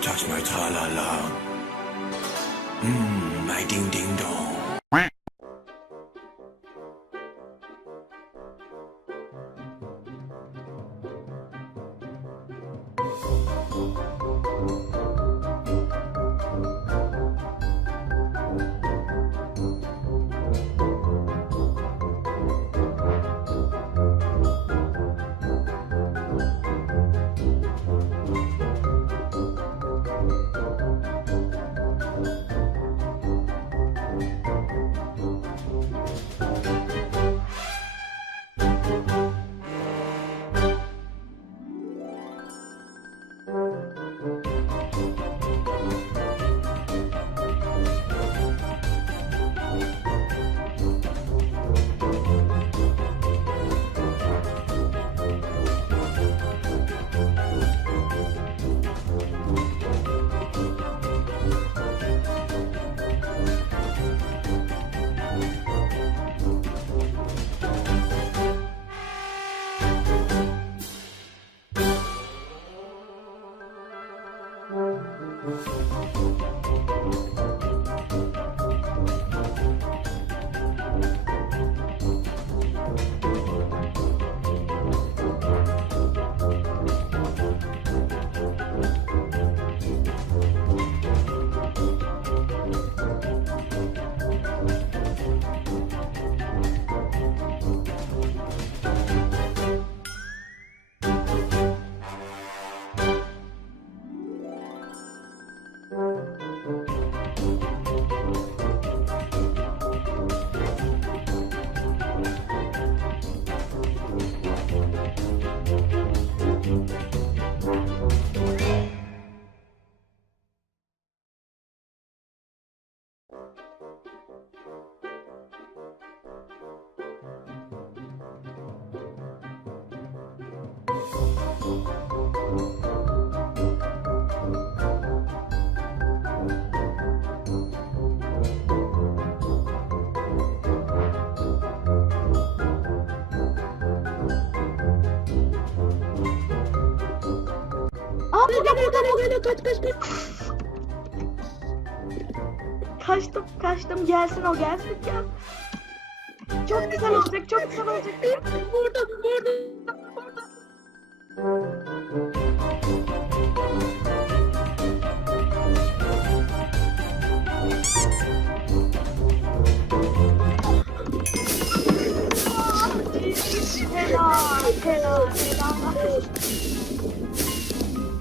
touch my tra-la-la. Mmm, my ding-ding-dong. Aa burada burada burada kaç kaç kaç. Kaçtım kaçtım gelsin o gelsin gel. Çok güzel olacak çok güzel olacak. Burada burada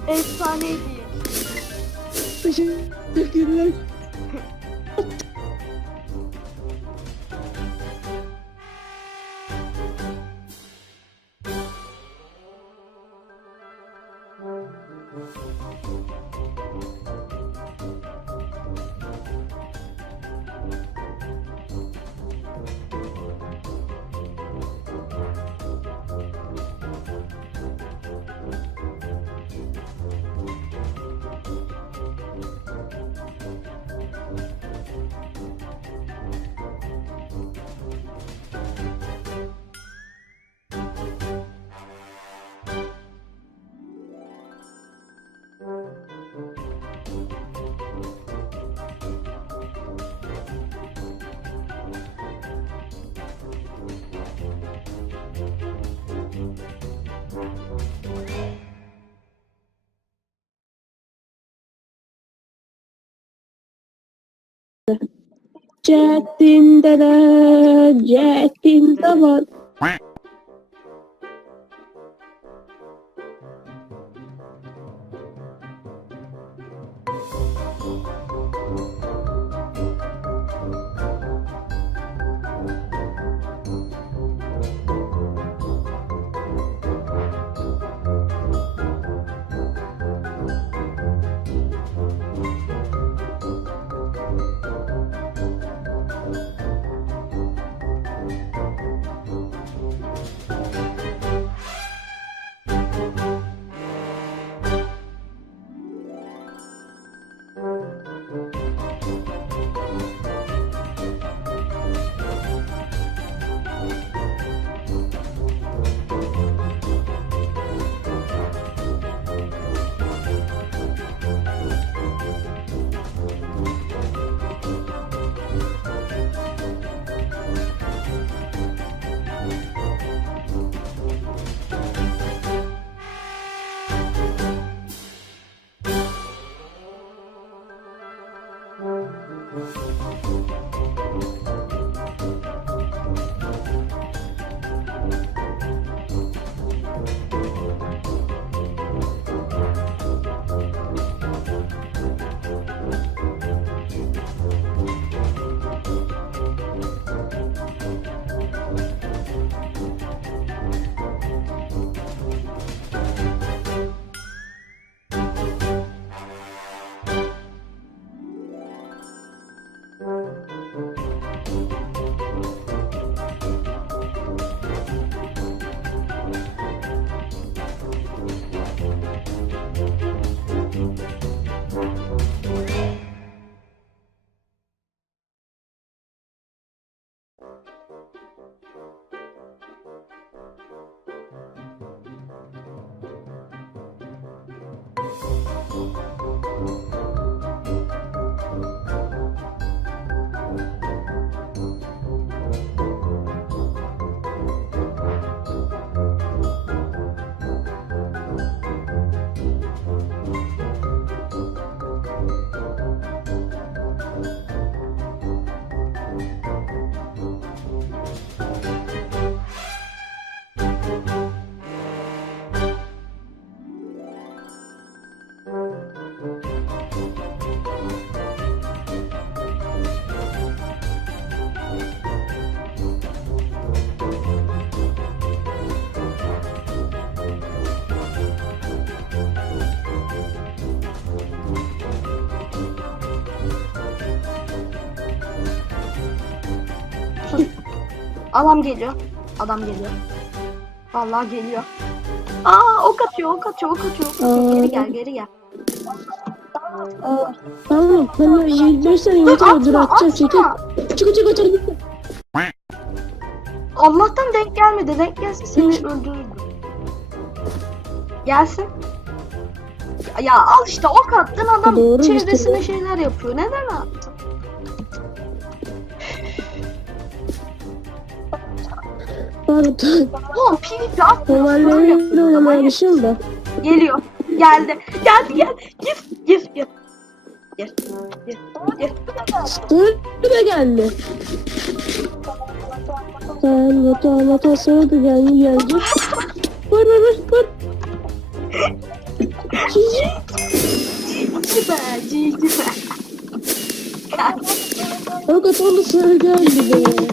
Efsaneydi. Teşekkürler. Ceddinde de ceddinde var. Adam geliyor. Adam geliyor. Vallahi geliyor. Aa ok atıyor, ok atıyor, ok atıyor. ok atıyor. Geri gel, geri gel. Aa, tamam ben 25 saniye Dur yeter dur atacağım çekil. atma. Çıkı çıkı çıkı. Allah'tan denk gelmedi. Denk gelse seni öldürürdüm. Gelsin. Ya al işte ok attın adam Doğru işte. çevresine şeyler yapıyor. Neden attın? Pardon. Oğlum PvP. Normalde oynamaya alışım da. Geliyor. Geldi. Geldi gel. Gir. Gir. Gir. Gir. Gir. Gir. Dur da geldi. Sen vatan vatan sana da geldi geldi. Vur vur vur vur. Cici. Cici be. Cici be. Fakat onu sana geldi be.